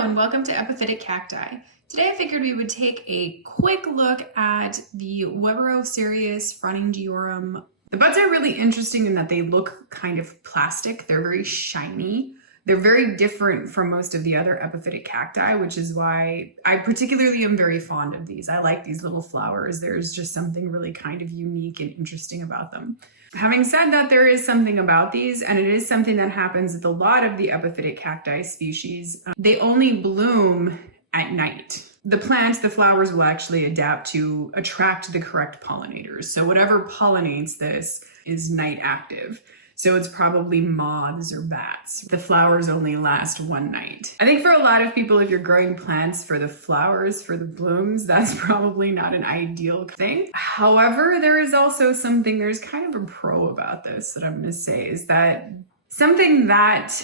Hello and welcome to Epiphytic Cacti. Today I figured we would take a quick look at the Weberocereus frohningiorum. The buds are really interesting in that they look kind of plastic. They're very shiny. They're very different from most of the other epiphytic cacti, which is why I particularly am very fond of these. I like these little flowers. There's just something really kind of unique and interesting about them. Having said that, there is something about these, and it is something that happens with a lot of the epiphytic cacti species. They only bloom at night. The plants, the flowers will actually adapt to attract the correct pollinators. So whatever pollinates this is night active. So it's probably moths or bats. The flowers only last one night. I think for a lot of people, if you're growing plants for the flowers, for the blooms, that's probably not an ideal thing. However, there is also something, there's kind of a pro about this that I'm gonna say, is that something that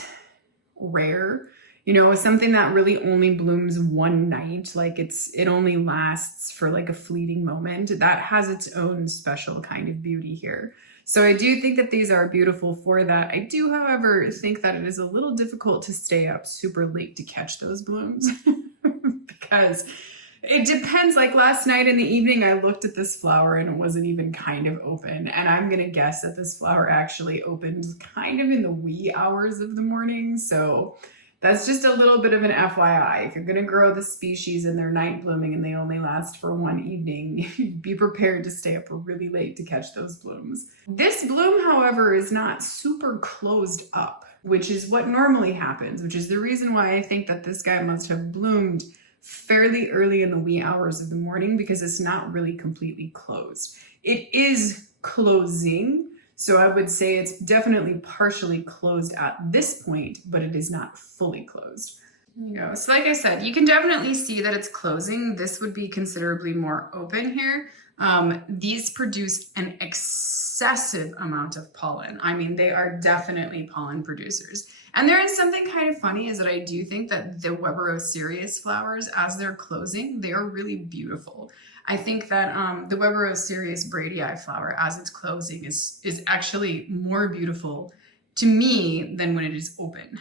rare, something that really only blooms one night, like it only lasts for like a fleeting moment, that has its own special kind of beauty here. So I do think that these are beautiful for that. I do, however, think that it is a little difficult to stay up super late to catch those blooms because it depends. Like last night in the evening, I looked at this flower and it wasn't even kind of open. And I'm gonna guess that this flower actually opened kind of in the wee hours of the morning. So that's just a little bit of an FYI. If you're gonna grow the species and they're night blooming and they only last for one evening, be prepared to stay up really late to catch those blooms. This bloom, however, is not super closed up, which is what normally happens, which is the reason why I think that this guy must have bloomed fairly early in the wee hours of the morning, because it's not really completely closed. It is closing. So I would say it's definitely partially closed at this point, but it is not fully closed. There you go. So like I said, you can definitely see that it's closing. This would be considerably more open here. These produce an excessive amount of pollen. I mean, they are definitely pollen producers. And there is something kind of funny, is that I do think that the Weberocereus flowers, as they're closing, they are really beautiful. I think that the Weberocereus bradii flower, as it's closing, is actually more beautiful to me than when it is open.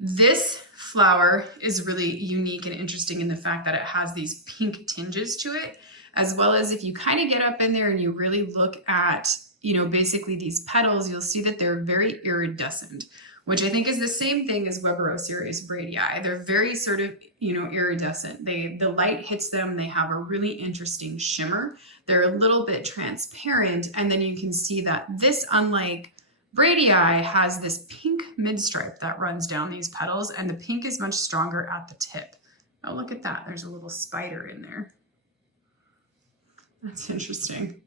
This flower is really unique and interesting in the fact that it has these pink tinges to it, as well as if you kind of get up in there and you really look at, basically these petals, you'll see that they're very iridescent, which I think is the same thing as Weberocereus bradii. They're very sort of, iridescent. The light hits them, they have a really interesting shimmer. They're a little bit transparent, and then you can see that this, unlike bradii, has this pink midstripe that runs down these petals, and the pink is much stronger at the tip. Oh, look at that. There's a little spider in there. That's interesting.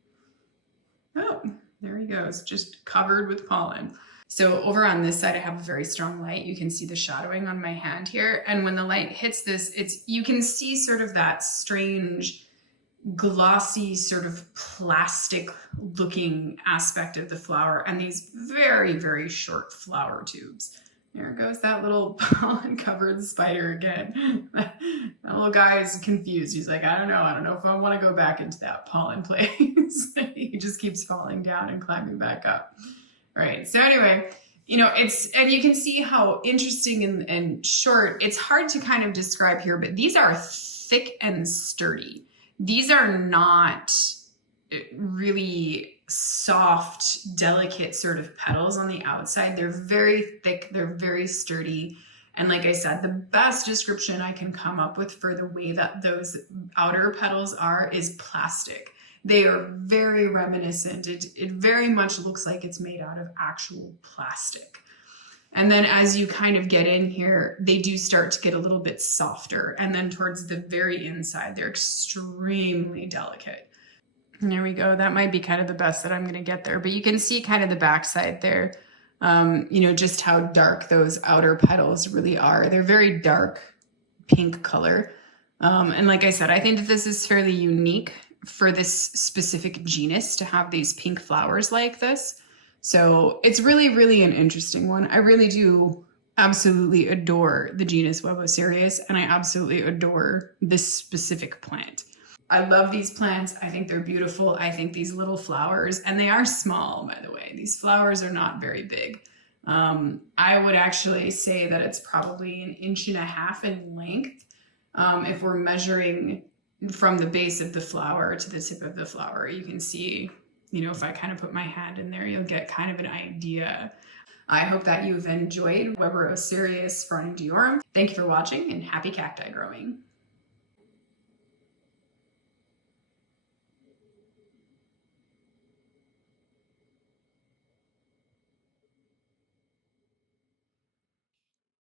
Oh, there he goes, just covered with pollen. So over on this side, I have a very strong light. You can see the shadowing on my hand here. And when the light hits this, you can see sort of that strange, glossy, sort of plastic looking aspect of the flower and these very, very short flower tubes. There goes that little pollen-covered spider again. That little guy is confused. He's like, I don't know if I want to go back into that pollen place. He just keeps falling down and climbing back up. Right. So anyway, and you can see how interesting and short, it's hard to kind of describe here, but these are thick and sturdy. These are not really soft, delicate sort of petals on the outside. They're very thick. They're very sturdy. And like I said, the best description I can come up with for the way that those outer petals are is plastic. They are very reminiscent. It very much looks like it's made out of actual plastic. And then as you kind of get in here, they do start to get a little bit softer. And then towards the very inside, they're extremely delicate. And there we go. That might be kind of the best that I'm going to get there. But you can see kind of the backside there, just how dark those outer petals really are. They're very dark pink color. And like I said, I think that this is fairly unique for this specific genus to have these pink flowers like this. So it's really, really an interesting one. I really do absolutely adore the genus Weberocereus, and I absolutely adore this specific plant. I love these plants. I think they're beautiful. I think these little flowers, and they are small, by the way. These flowers are not very big. I would actually say that it's probably 1.5 inches in length. If we're measuring from the base of the flower to the tip of the flower, you can see, you know, if I kind of put my hand in there, you'll get kind of an idea. I hope that you've enjoyed Weberocereus frohningiorum. Thank you for watching, and happy cacti growing.